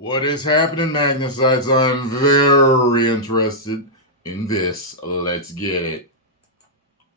What is happening, Magnusites? I'm very interested in this. Let's get it.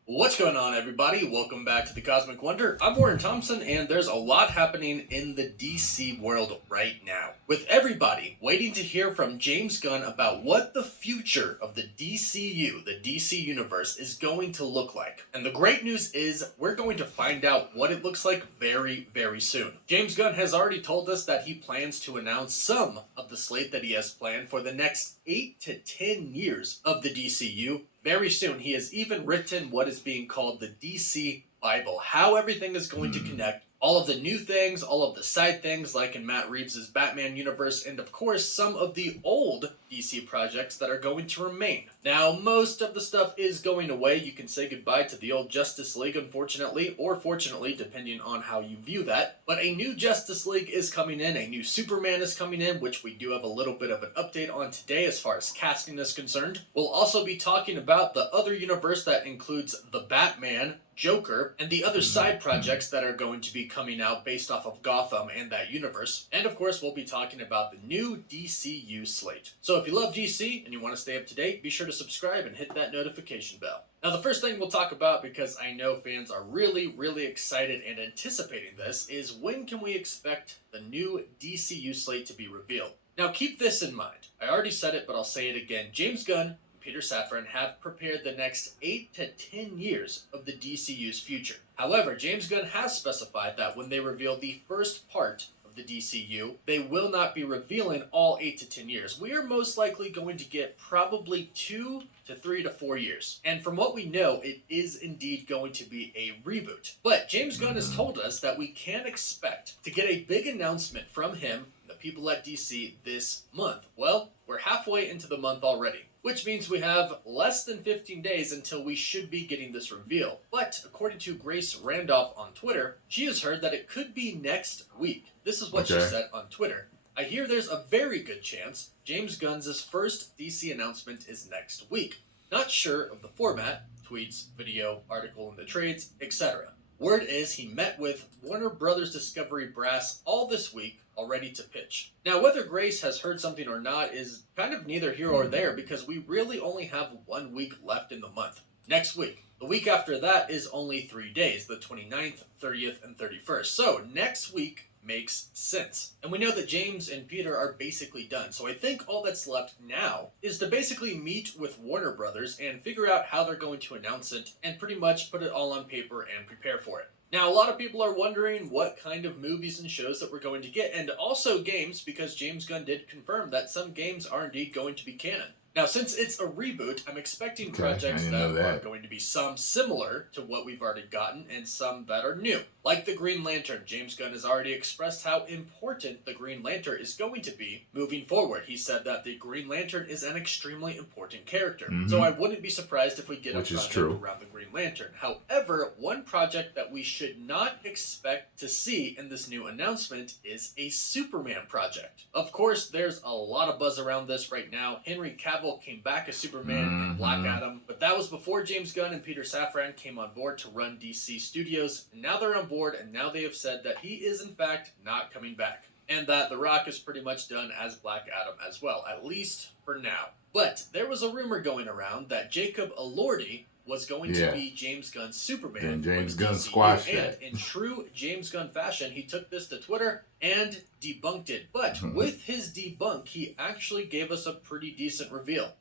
What's going on, everybody? Welcome back to the Cosmic Wonder. I'm Warren Thompson, and there's a lot happening in the DC world right now, with everybody waiting to hear from James Gunn about what the future of the DCU, the DC Universe, is going to look like. And the great news is we're going to find out what it looks like very, very soon. James Gunn has already told us that he plans to announce some of the slate that he has planned for the next 8 to 10 years of the DCU. Very soon, he has even written what is being called the DC Bible, how everything is going to connect, all of the new things, all of the side things like in Matt Reeves' Batman universe, and of course some of the old DC projects that are going to remain. Now, most of the stuff is going away. You can say goodbye to the old Justice League, unfortunately, or fortunately, depending on how you view that. But a new Justice League is coming in, a new Superman is coming in, which we do have a little bit of an update on today as far as casting is concerned. We'll also be talking about the other universe that includes the Batman, Joker, and the other side projects that are going to be coming out based off of Gotham and that universe. And of course, we'll be talking about the new DCU slate. So if you love DC and you want to stay up to date, be sure to subscribe and hit that notification bell. Now, the first thing we'll talk about, because I know fans are really, really excited and anticipating this, is when can we expect the new DCU slate to be revealed? Now, keep this in mind. I already said it, but I'll say it again. James Gunn, Peter Safran have prepared the next 8 to 10 years of the DCU's future. However, James Gunn has specified that when they reveal the first part of the DCU, they will not be revealing all 8 to 10 years. We are most likely going to get probably 2 to 3 to 4 years. And from what we know, it is indeed going to be a reboot. But James Gunn has told us that we can expect to get a big announcement from him, the people at DC, this month. Well, we're halfway into the month already, which means we have less than 15 days until we should be getting this reveal. But according to Grace Randolph on Twitter, she has heard that it could be next week. This is what she said on Twitter. I hear there's a very good chance James Gunn's first DC announcement is next week. Not sure of the format, tweets, video, article in the trades, etc. Word is he met with Warner Brothers Discovery brass all this week, all ready to pitch. Now, whether Grace has heard something or not is kind of neither here or there, because we really only have 1 week left in the month. Next week. The week after that is only 3 days, the 29th, 30th, and 31st. So next week makes sense. And we know that James and Peter are basically done. So I think all that's left now is to basically meet with Warner Brothers and figure out how they're going to announce it and pretty much put it all on paper and prepare for it. Now, a lot of people are wondering what kind of movies and shows that we're going to get, and also games, because James Gunn did confirm that some games are indeed going to be canon. Now, since it's a reboot, I'm expecting projects that are going to be some similar to what we've already gotten and some that are new. Like the Green Lantern, James Gunn has already expressed how important the Green Lantern is going to be moving forward. He said that the Green Lantern is an extremely important character. So I wouldn't be surprised if we get a project around the Green Lantern. However, one project that we should not expect to see in this new announcement is a Superman project. Of course, there's a lot of buzz around this right now. Henry Cavill came back as Superman in Black Adam, but that was before James Gunn and Peter Safran came on board to run DC Studios. And now they're on board, and now they have said that he is in fact not coming back, and that The Rock is pretty much done as Black Adam as well, at least for now. But there was a rumor going around that Jacob Elordi was going to be James Gunn's Superman. And James Gunn squashed it. And in true James Gunn fashion, he took this to Twitter and debunked it. But with his debunk, he actually gave us a pretty decent reveal.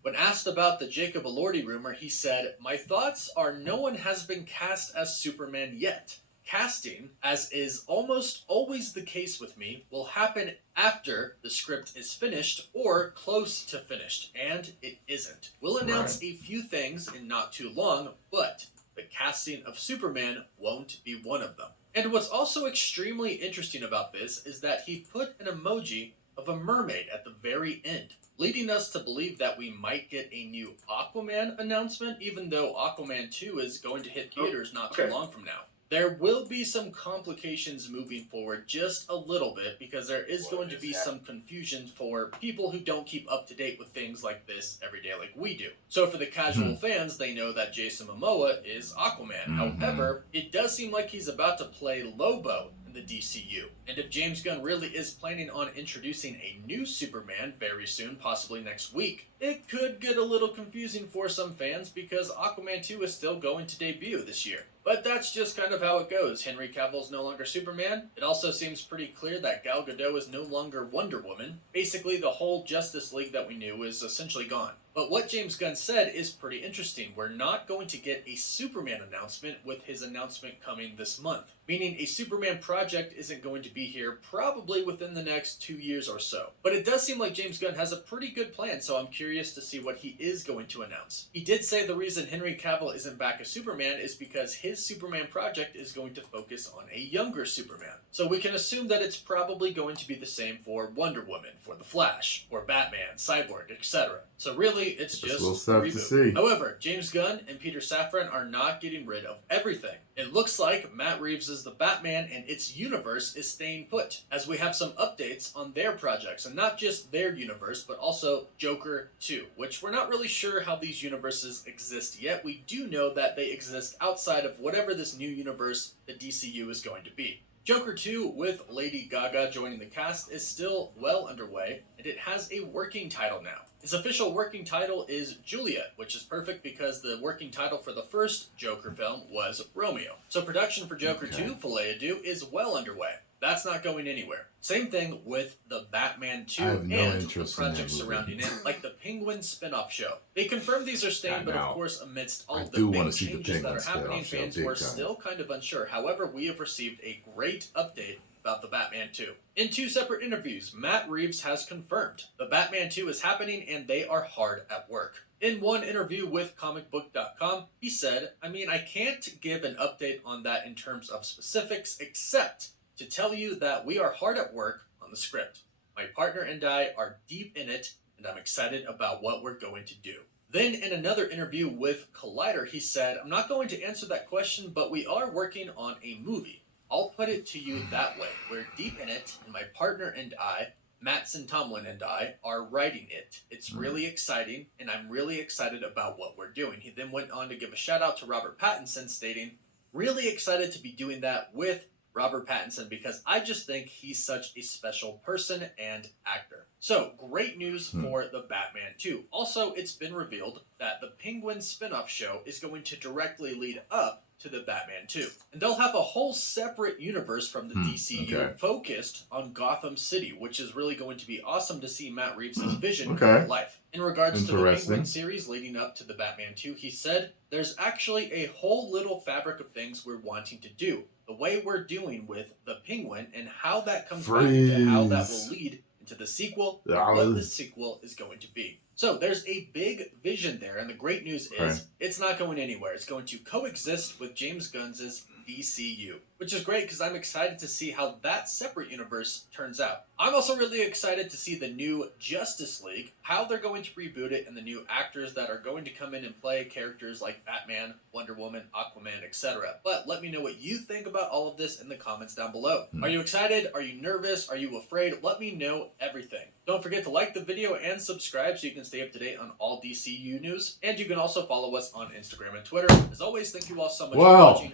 When asked about the Jacob Elordi rumor, he said, "My thoughts are no one has been cast as Superman yet. Casting, as is almost always the case with me, will happen after the script is finished or close to finished, and it isn't. We'll announce a few things in not too long, but the casting of Superman won't be one of them." And what's also extremely interesting about this is that he put an emoji of a mermaid at the very end, leading us to believe that we might get a new Aquaman announcement, even though Aquaman 2 is going to hit theaters not too long from now. There will be some complications moving forward just a little bit, because there is going to be some confusion for people who don't keep up to date with things like this every day like we do. So for the casual fans, they know that Jason Momoa is Aquaman. However, it does seem like he's about to play Lobo in the DCU. And if James Gunn really is planning on introducing a new Superman very soon, possibly next week, it could get a little confusing for some fans because Aquaman 2 is still going to debut this year. But that's just kind of how it goes. Henry Cavill's no longer Superman. It also seems pretty clear that Gal Gadot is no longer Wonder Woman. Basically, the whole Justice League that we knew is essentially gone. But what James Gunn said is pretty interesting. We're not going to get a Superman announcement with his announcement coming this month. Meaning a Superman project isn't going to be here probably within the next 2 years or so. But it does seem like James Gunn has a pretty good plan, so I'm curious to see what he is going to announce. He did say the reason Henry Cavill isn't back as Superman is because his Superman project is going to focus on a younger Superman. So we can assume that it's probably going to be the same for Wonder Woman, for The Flash, for Batman, Cyborg, etc. So really, it's just a reboot. However, James Gunn and Peter Safran are not getting rid of everything. It looks like Matt Reeves' The Batman and its universe is staying put, as we have some updates on their projects, and not just their universe, but also Joker 2, which we're not really sure how these universes exist yet. We do know that they exist outside of whatever this new universe the DCU is going to be. Joker 2, with Lady Gaga joining the cast, is still well underway, and it has a working title now. Its official working title is Juliet, which is perfect because the working title for the first Joker film was Romeo. So production for Joker 2, Filet Adieu, is well underway. That's not going anywhere. Same thing with the Batman 2 and the projects surrounding it, like the Penguin spin-off show. They confirmed these are staying, but of course, amidst all the big changes that are happening, fans were still kind of unsure. However, we have received a great update about the Batman 2. In 2 separate interviews, Matt Reeves has confirmed the Batman 2 is happening and they are hard at work. In one interview with comicbook.com, he said, I can't give an update on that in terms of specifics, except to tell you that we are hard at work on the script. My partner and I are deep in it, and I'm excited about what we're going to do. Then in another interview with Collider, he said, I'm not going to answer that question, but we are working on a movie. I'll put it to you that way. We're deep in it, and my partner and I, Mattson Tomlin and I, are writing it. It's really exciting, and I'm really excited about what we're doing. He then went on to give a shout out to Robert Pattinson, stating, really excited to be doing that with Robert Pattinson because I just think he's such a special person and actor. So, great news for the Batman 2. Also, it's been revealed that the Penguin spin-off show is going to directly lead up to the Batman 2. And they'll have a whole separate universe from the DCU focused on Gotham City, which is really going to be awesome to see Matt Reeves' vision come to life. In regards to the Penguin series leading up to the Batman 2, he said, there's actually a whole little fabric of things we're wanting to do. The way we're doing with the Penguin and how that comes back into how that will lead into the sequel and what the sequel is going to be. So there's a big vision there, and the great news is it's not going anywhere. It's going to coexist with James Gunn's DCU, which is great because I'm excited to see how that separate universe turns out. I'm also really excited to see the new Justice League, how they're going to reboot it, and the new actors that are going to come in and play characters like Batman, Wonder Woman, Aquaman, etc. But let me know what you think about all of this in the comments down below. Are you excited? Are you nervous? Are you afraid? Let me know everything. Don't forget to like the video and subscribe so you can stay up to date on all DCU news. And you can also follow us on Instagram and Twitter. As always, thank you all so much for watching.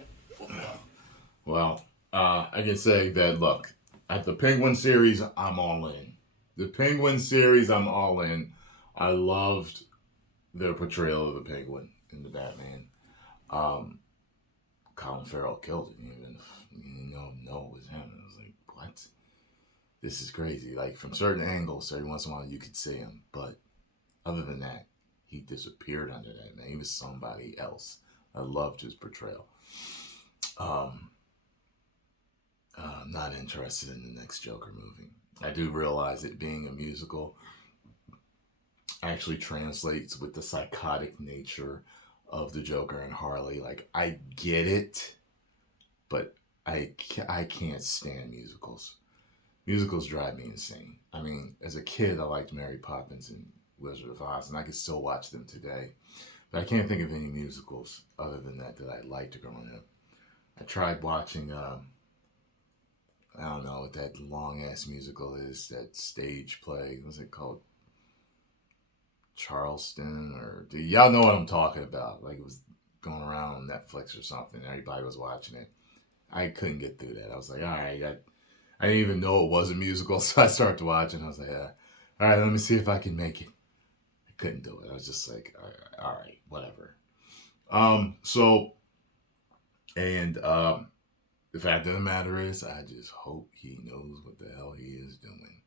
Well, I can say that, look, at the Penguin series, I'm all in. The Penguin series, I'm all in. I loved their portrayal of the Penguin in the Batman. Colin Farrell killed it. Even if you know it was him. I was like, what? This is crazy. Like, from certain angles, every once in a while you could see him. But other than that, he disappeared under that, man. He was somebody else. I loved his portrayal. I'm not interested in the next Joker movie. I do realize it being a musical actually translates with the psychotic nature of the Joker and Harley. Like, I get it, but I can't stand musicals. Musicals drive me insane. I mean, as a kid, I liked Mary Poppins and Wizard of Oz, and I can still watch them today. But I can't think of any musicals other than that I liked growing up. I tried watching, I don't know what that long-ass musical is, that stage play. What's it called? Charleston? Or y'all know what I'm talking about. Like, it was going around on Netflix or something. Everybody was watching it. I couldn't get through that. I was like, all right, I didn't even know it was a musical, so I started watching. I was like, all right, let me see if I can make it. I couldn't do it. I was just like, all right, whatever. So, and the fact of the matter is, I just hope he knows what the hell he is doing.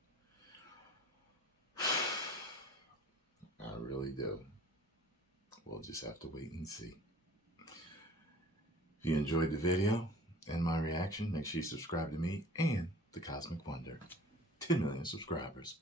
I really do. We'll just have to wait and see. If you enjoyed the video and my reaction, make sure you subscribe to me and The Cosmic Wonder. 10 million subscribers.